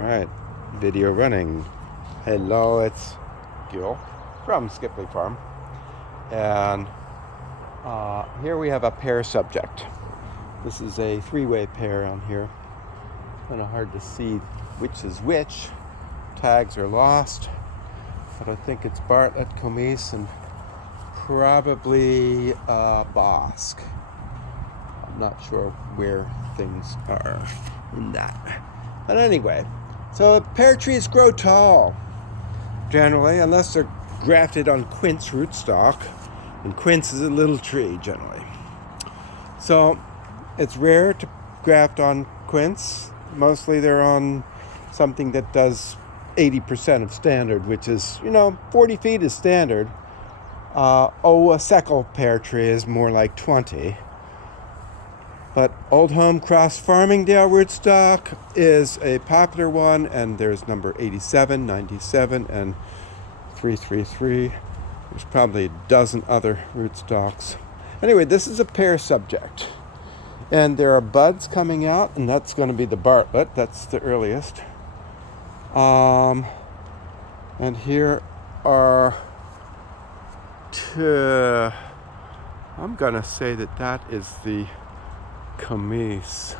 Alright, video running. Hello, it's Gil from Skipley Farm. And here we have a pear subject. This is a three-way pear on here. Kind of hard to see which is which. Tags are lost. But I think it's Bartlett, Comise, and probably Bosque. I'm not sure where things are in that. But anyway, so pear trees grow tall, generally, unless they're grafted on quince rootstock. And quince is a little tree, generally. So it's rare to graft on quince. Mostly they're on something that does 80% of standard, which is, 40 feet is standard. A Seckel pear tree is more like 20. But Old Home Cross Farmingdale rootstock is a popular one, and there's number 87, 97, and 333. There's probably a dozen other rootstocks. Anyway, this is a pear subject. And there are buds coming out, and that's going to be the Bartlett. That's the earliest. And here are two. I'm going to say that is the Comise.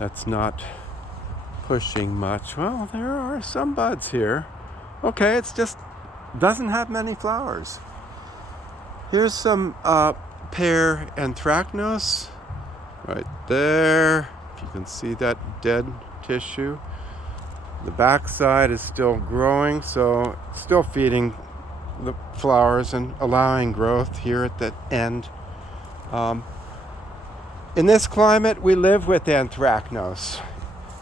That's not pushing much. Well, there are some buds here. Okay, it's just doesn't have many flowers. Here's some pear anthracnose right there. If you can see that dead tissue. The back side is still growing, so it's still feeding the flowers and allowing growth here at the end. In this climate, we live with anthracnose.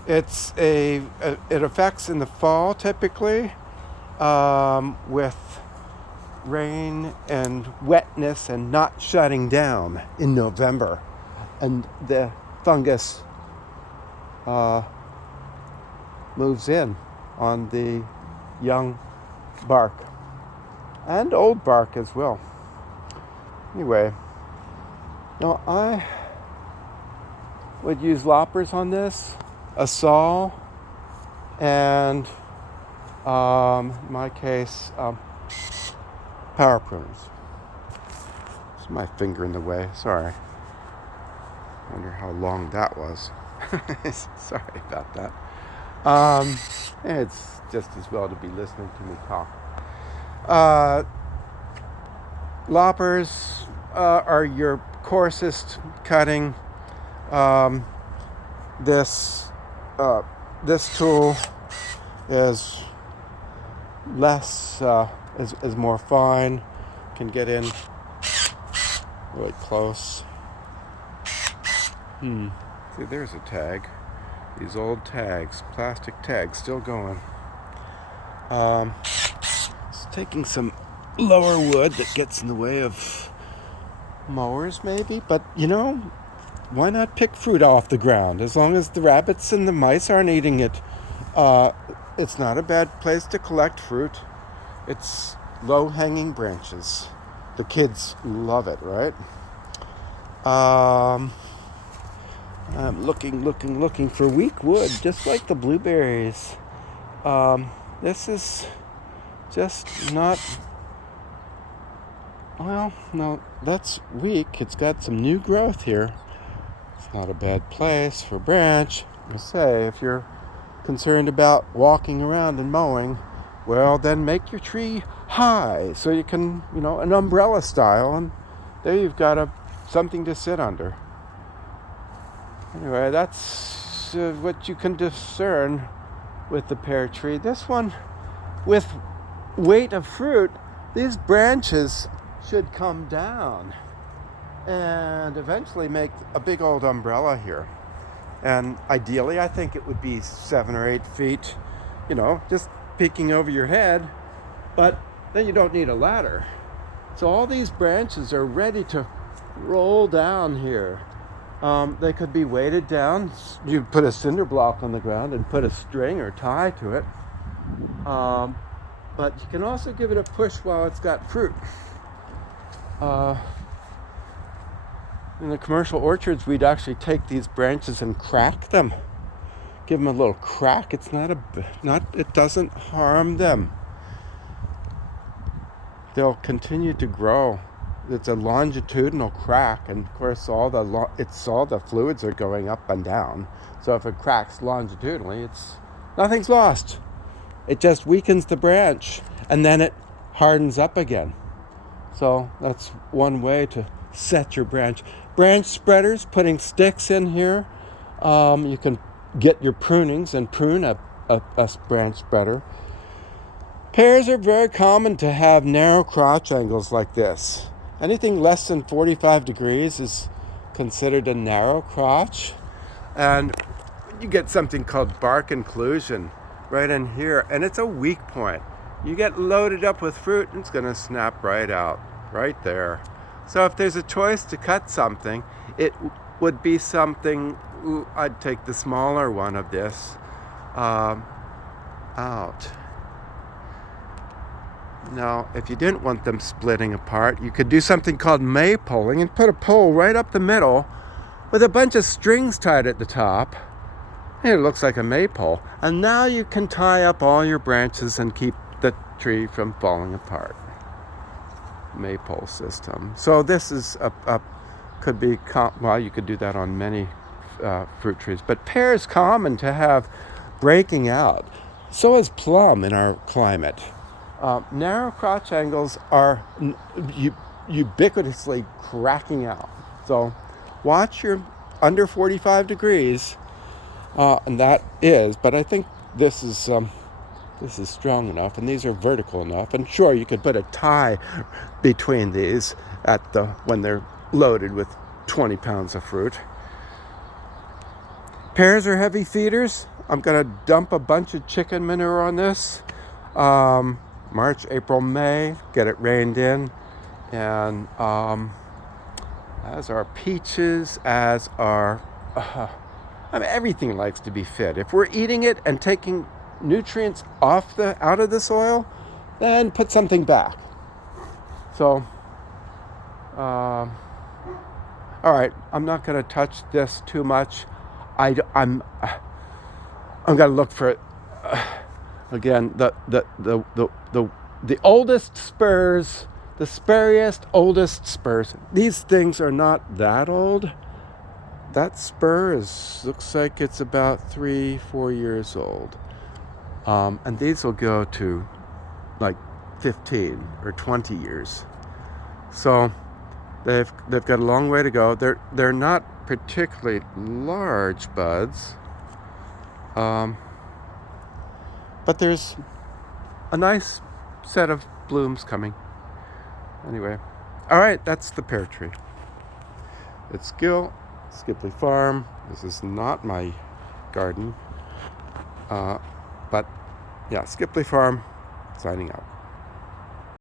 It affects in the fall typically, with rain and wetness and not shutting down in November, and the fungus moves in on the young bark and old bark as well. Anyway, now I would use loppers on this, a saw, and in my case, power pruners. There's my finger in the way, sorry. Wonder how long that was. Sorry about that. It's just as well to be listening to me talk. Loppers are your coarsest cutting. This tool is less, is more fine, can get in really close. See, there's a tag. These old tags, plastic tags, still going. It's taking some lower wood that gets in the way of mowers maybe, but why not pick fruit off the ground? As long as the rabbits and the mice aren't eating it, it's not a bad place to collect fruit. It's low-hanging branches. The kids love it, right? I'm looking for weak wood, just like the blueberries. This is just not... Well, no, that's weak. It's got some new growth here. It's not a bad place for branch. I say, if you're concerned about walking around and mowing, well, then make your tree high so you can, an umbrella style, and there you've got something to sit under. Anyway, that's what you can discern with the pear tree. This one, with weight of fruit, these branches should come down and eventually make a big old umbrella here. And ideally, I think it would be 7 or 8 feet, just peeking over your head, but then you don't need a ladder. So all these branches are ready to roll down here. They could be weighted down. You put a cinder block on the ground and put a string or tie to it. But you can also give it a push while it's got fruit. In the commercial orchards, we'd actually take these branches and crack them, give them a little crack. It's it doesn't harm them. They'll continue to grow. It's a longitudinal crack, and of course all the fluids are going up and down. So if it cracks longitudinally, nothing's lost. It just weakens the branch, and then it hardens up again. So that's one way to set your branch. Branch spreaders, putting sticks in here. You can get your prunings and prune a branch spreader. Pears are very common to have narrow crotch angles like this. Anything less than 45 degrees is considered a narrow crotch. And you get something called bark inclusion right in here, and it's a weak point. You get loaded up with fruit, and it's going to snap right out, right there. So if there's a choice to cut something, it would be something, I'd take the smaller one of this out. Now, if you didn't want them splitting apart, you could do something called maypoling and put a pole right up the middle with a bunch of strings tied at the top. It looks like a maypole. And now you can tie up all your branches and keep the tree from falling apart. Maypole system. So this is you could do that on many fruit trees. But pear is common to have breaking out. So is plum in our climate. Narrow crotch angles are ubiquitously cracking out. So watch your under 45 degrees, and that is, but I think this is strong enough, and these are vertical enough. And sure, you could put a tie between these when they're loaded with 20 pounds of fruit. Pears are heavy feeders. I'm going to dump a bunch of chicken manure on this. March, April, May, get it rained in. And as are peaches, everything likes to be fed. If we're eating it and taking nutrients out of the soil, then put something back. So, all right, I'm not going to touch this too much. I'm going to look for again the oldest spurs, the spuriest oldest spurs. These things are not that old. That spur looks like it's about 3-4 years old. And these will go to like 15 or 20 years. So they've got a long way to go. They're not particularly large buds. But there's a nice set of blooms coming. Anyway, all right, that's the pear tree. It's Skipley Farm. This is not my garden. But yeah, Skipley Farm, signing out.